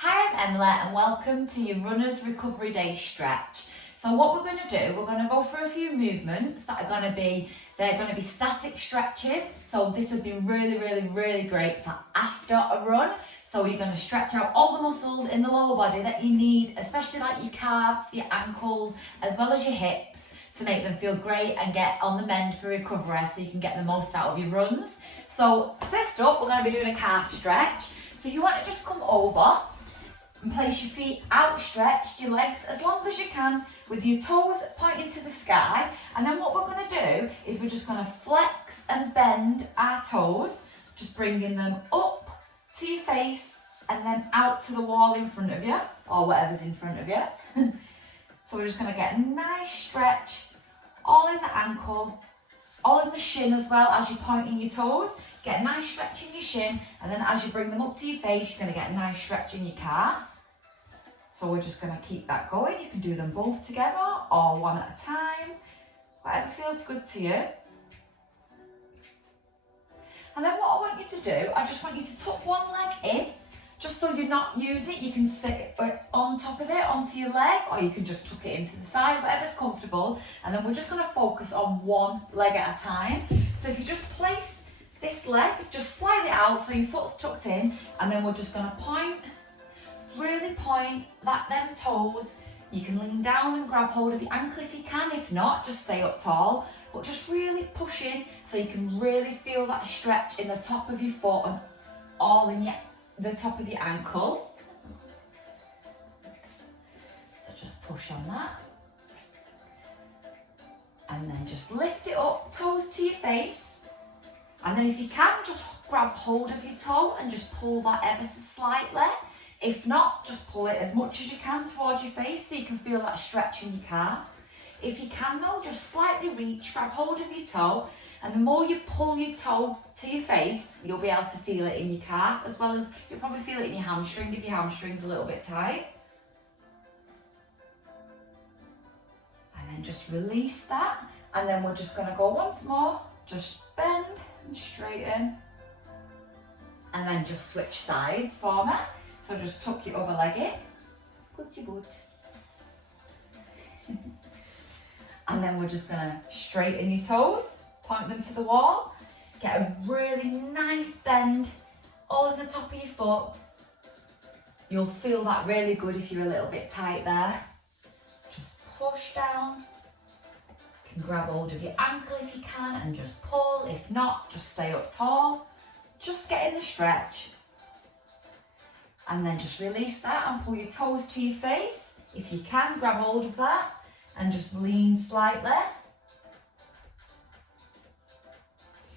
Hi, I'm Emily and welcome to your Runner's Recovery Day stretch. So what we're going to do, we're going to go through a few movements that are going to be, they're going to be static stretches. So this would be really great for after a run. So you're going to stretch out all the muscles in the lower body that you need, especially like your calves, your ankles, as well as your hips, to make them feel great and get on the mend for recovery so you can get the most out of your runs. So first up, we're going to be doing a calf stretch. So if you want to just come over and place your feet outstretched, your legs as long as you can, with your toes pointing to the sky. And then what we're going to do is we're just going to flex and bend our toes, just bringing them up to your face and then out to the wall in front of you, or whatever's in front of you. So we're just going to get a nice stretch, all in the ankle, all in the shin as well as you're pointing your toes. Get a nice stretch in your shin, and then as you bring them up to your face, you're going to get a nice stretch in your calf. So we're just going to keep that going. You can do them both together or one at a time, whatever feels good to you. And then what I want you to do, I just want you to tuck one leg in, just so you're not using it. You can sit on top of it, onto your leg, or you can just tuck it into the side, whatever's comfortable. And then we're just going to focus on one leg at a time. So if you just place this leg, just slide it out so your foot's tucked in, and then we're just going to point, really point them toes. You can lean down and grab hold of your ankle if you can. If not, just stay up tall, but just really push in so you can really feel that stretch in the top of your foot and all in the top of your ankle. So just push on that, and then just lift it up, toes to your face. And then if you can, just grab hold of your toe and just pull that ever so slightly. If not, just pull it as much as you can towards your face so you can feel that stretch in your calf. If you can though, just slightly reach, grab hold of your toe, and the more you pull your toe to your face, you'll be able to feel it in your calf, as well as you'll probably feel it in your hamstring if your hamstring's a little bit tight. And then just release that, and then we're just going to go once more, just bend and straighten, and then just switch sides for me. So just tuck your other leg in, scoot your boot. And then we're just going to straighten your toes, point them to the wall, get a really nice bend all in the top of your foot. You'll feel that really good if you're a little bit tight there. Just push down. You can grab hold of your ankle if you can and just pull. If not, just stay up tall. Just get in the stretch. And then just release that and pull your toes to your face. If you can, grab hold of that and just lean slightly.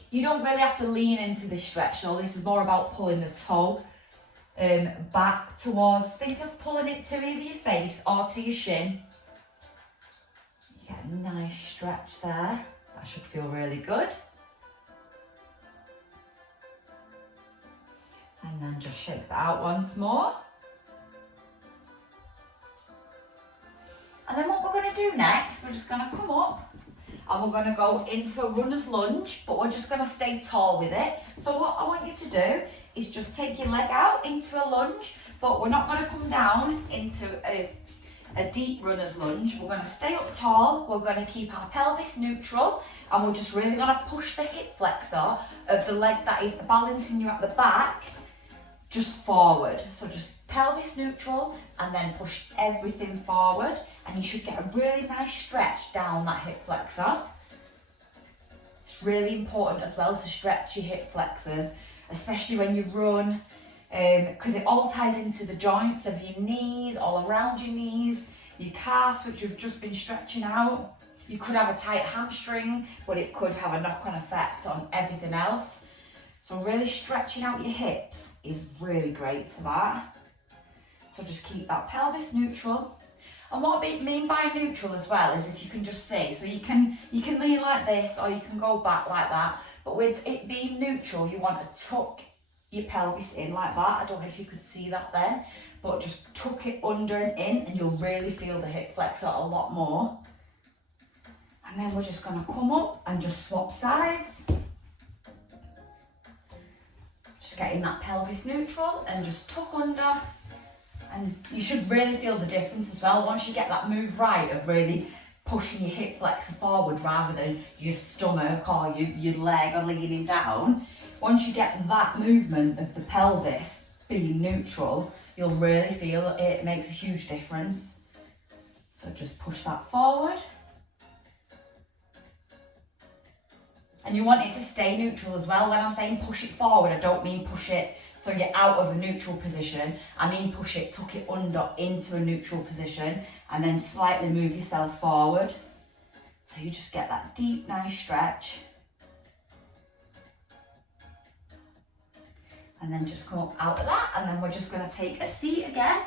You don't really have to lean into this stretch, so this is more about pulling the toe back towards, think of pulling it to either your face or to your shin. You get a nice stretch there. That should feel really good. And then just shake that out once more. And then what we're going to do next, we're just going to come up and we're going to go into a runner's lunge, but we're just going to stay tall with it. So what I want you to do is just take your leg out into a lunge, but we're not going to come down into a deep runner's lunge. We're going to stay up tall, we're going to keep our pelvis neutral, and we're just really going to push the hip flexor of the leg that is balancing you at the back just forward. So just pelvis neutral and then push everything forward, and you should get a really nice stretch down that hip flexor. It's really important as well to stretch your hip flexors, especially when you run, because it all ties into the joints of your knees, all around your knees, your calves, which you've just been stretching out. You could have a tight hamstring, but it could have a knock-on effect on everything else. So really stretching out your hips is really great for that. So just keep that pelvis neutral. And what I mean by neutral as well is if you can just see, so you can lean like this or you can go back like that, but with it being neutral, you want to tuck your pelvis in like that. I don't know if you could see that then, but just tuck it under and in, and you'll really feel the hip flexor a lot more. And then we're just going to come up and just swap sides. Just getting that pelvis neutral and just tuck under And you should really feel the difference as well. Once you get that move right of really pushing your hip flexor forward rather than your stomach or your leg or leaning down, once you get that movement of the pelvis being neutral, you'll really feel it makes a huge difference. So just push that forward. And you want it to stay neutral as well. When I'm saying push it forward, I don't mean push it so you're out of a neutral position. I mean push it, tuck it under into a neutral position and then slightly move yourself forward. So you just get that deep, nice stretch. And then just come up out of that, and then we're just going to take a seat again.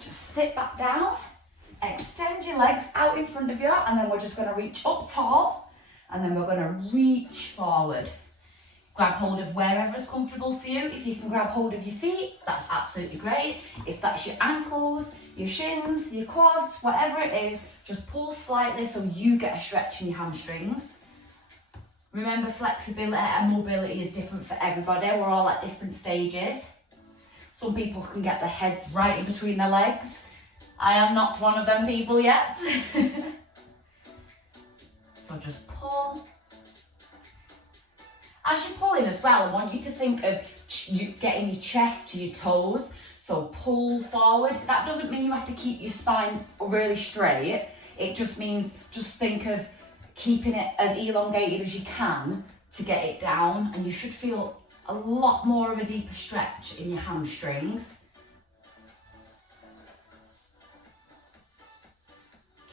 Just sit back down, extend your legs out in front of you, and then we're just going to reach up tall, and then we're going to reach forward. Grab hold of wherever's comfortable for you. If you can grab hold of your feet, that's absolutely great. If that's your ankles, your shins, your quads, whatever it is, just pull slightly so you get a stretch in your hamstrings. Remember, flexibility and mobility is different for everybody. We're all at different stages. Some people can get their heads right in between their legs. I am not one of them people yet. So just pull. As you're pulling as well, I want you to think of getting your chest to your toes. So pull forward. That doesn't mean you have to keep your spine really straight. It just means, just think of keeping it as elongated as you can to get it down, and you should feel a lot more of a deeper stretch in your hamstrings.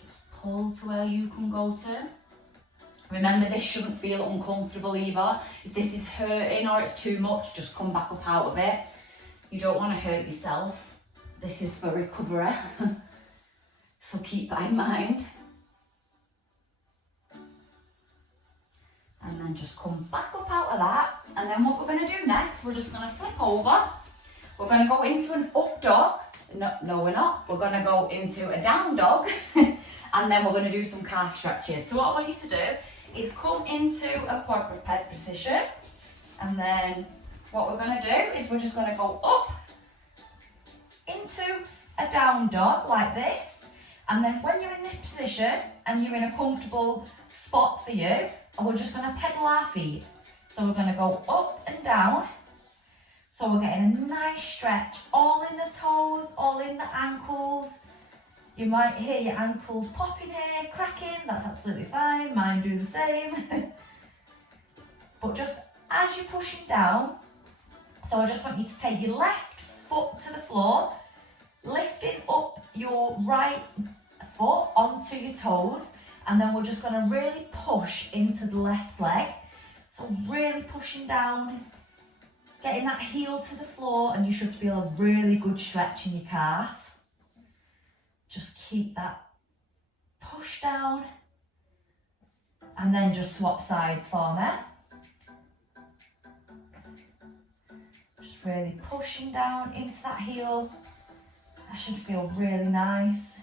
Just pull to where you can go to. Remember, this shouldn't feel uncomfortable either. If this is hurting or it's too much, just come back up out of it. You don't want to hurt yourself. This is for recovery. So keep that in mind. And then just come back up out of that. And then what we're going to do next, we're just going to flip over. We're going to go into an up dog. No, we're not. We're going to go into a down dog. And then we're going to do some calf stretches. So what I want you to do is come into a quadruped position. And then what we're going to do is we're just going to go up into a down dog like this. And then when you're in this position and you're in a comfortable spot for you, and we're just going to pedal our feet. So we're going to go up and down. So we're getting a nice stretch, all in the toes, all in the ankles. You might hear your ankles popping here, cracking, that's absolutely fine. Mine do the same. But just as you're pushing down, so I just want you to take your left foot to the floor, lifting up your right foot onto your toes, and then we're just going to really push into the left leg. So really pushing down, getting that heel to the floor, and you should feel a really good stretch in your calf. Just keep that push down, and then just swap sides for me. Just really pushing down into that heel. That should feel really nice.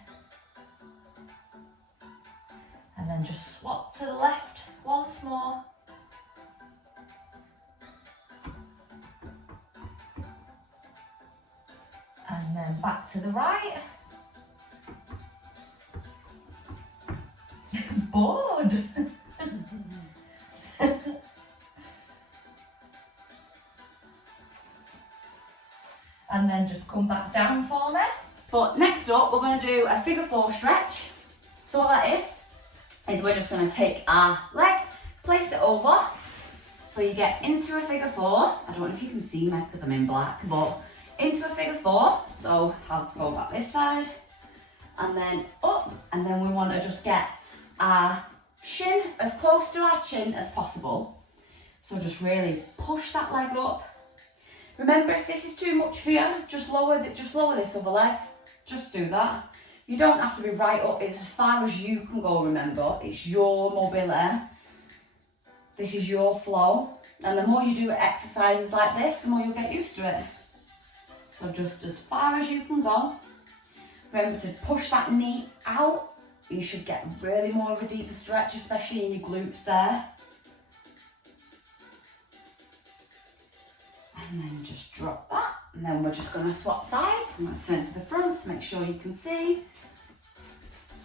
And then just swap to the left once more. And then back to the right. Bored. And then just come back down for me. But next up, we're going to do a figure four stretch. So what that is we're just going to take our leg, place it over, so you get into a figure four. I don't know if you can see me because I'm in black, but into a figure four. So I'll have to go back this side, and then up, and then we want to just get our shin as close to our chin as possible. So just really push that leg up. Remember, if this is too much for you, just lower this other leg. Just do that. You don't have to be right up. It's as far as you can go, remember. It's your mobility. This is your flow. And the more you do exercises like this, the more you'll get used to it. So just as far as you can go. Remember to push that knee out. You should get really more of a deeper stretch, especially in your glutes there. And then just drop that. And then we're just going to swap sides. I'm going to turn to the front to make sure you can see.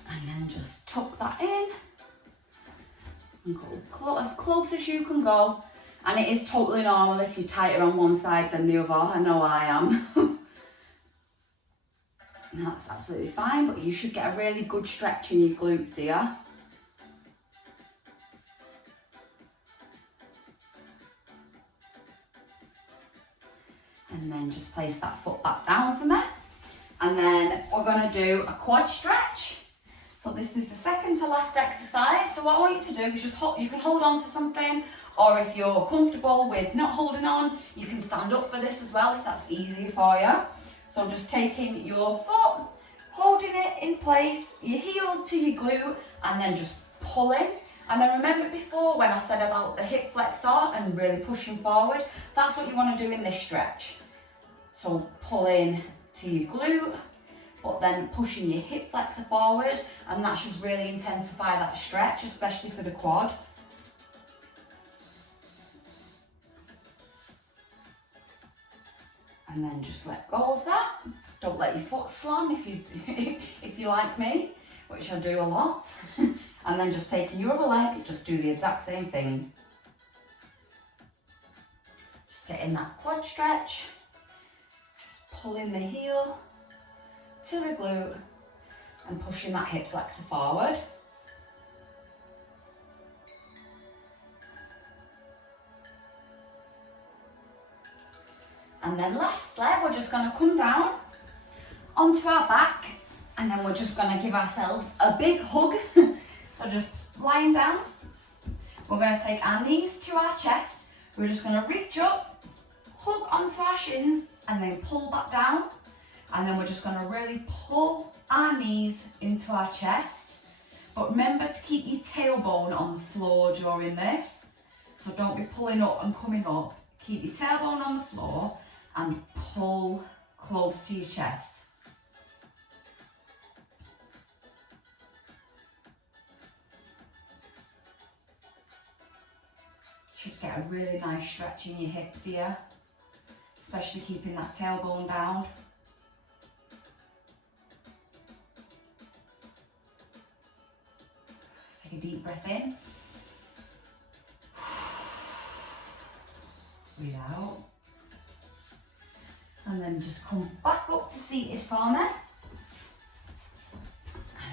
And then just tuck that in. And go as close as you can go. And it is totally normal if you're tighter on one side than the other. I know I am. And that's absolutely fine, but you should get a really good stretch in your glutes here. And then just place that foot back down from there. And then we're going to do a quad stretch. So this is the second to last exercise. So what I want you to do is just you can hold on to something, or if you're comfortable with not holding on, you can stand up for this as well if that's easier for you. So I'm just taking your foot, holding it in place, your heel to your glute, and then just pulling. And then remember before when I said about the hip flexor and really pushing forward, that's what you want to do in this stretch. So pulling to your glute, but then pushing your hip flexor forward, and that should really intensify that stretch, especially for the quad. And then just let go of that. Don't let your foot slam if you like me, which I do a lot. And then just taking your other leg, just do the exact same thing. Just getting that quad stretch, just pulling the heel to the glute and pushing that hip flexor forward. And then lastly, we're just going to come down onto our back, and then we're just going to give ourselves a big hug. So just lying down, we're going to take our knees to our chest. We're just going to reach up, hug onto our shins, and then pull back down. And then we're just going to really pull our knees into our chest. But remember to keep your tailbone on the floor during this. So don't be pulling up and coming up. Keep your tailbone on the floor and pull close to your chest. Should get a really nice stretch in your hips here, especially keeping that tailbone down. Take a deep breath in. Breathe out. And then just come back up to seated for me.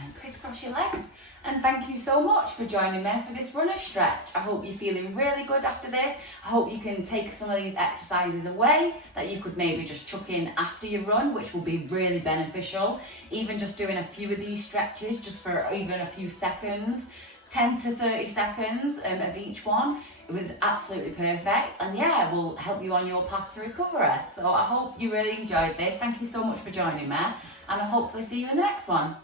And crisscross your legs. And thank you so much for joining me for this runner stretch. I hope you're feeling really good after this. I hope you can take some of these exercises away that you could maybe just chuck in after your run, which will be really beneficial. Even just doing a few of these stretches just for even a few seconds, 10 to 30 seconds of each one. It was absolutely perfect, and yeah, it will help you on your path to recovery. So I hope you really enjoyed this. Thank you so much for joining me, and I'll hopefully see you in the next one.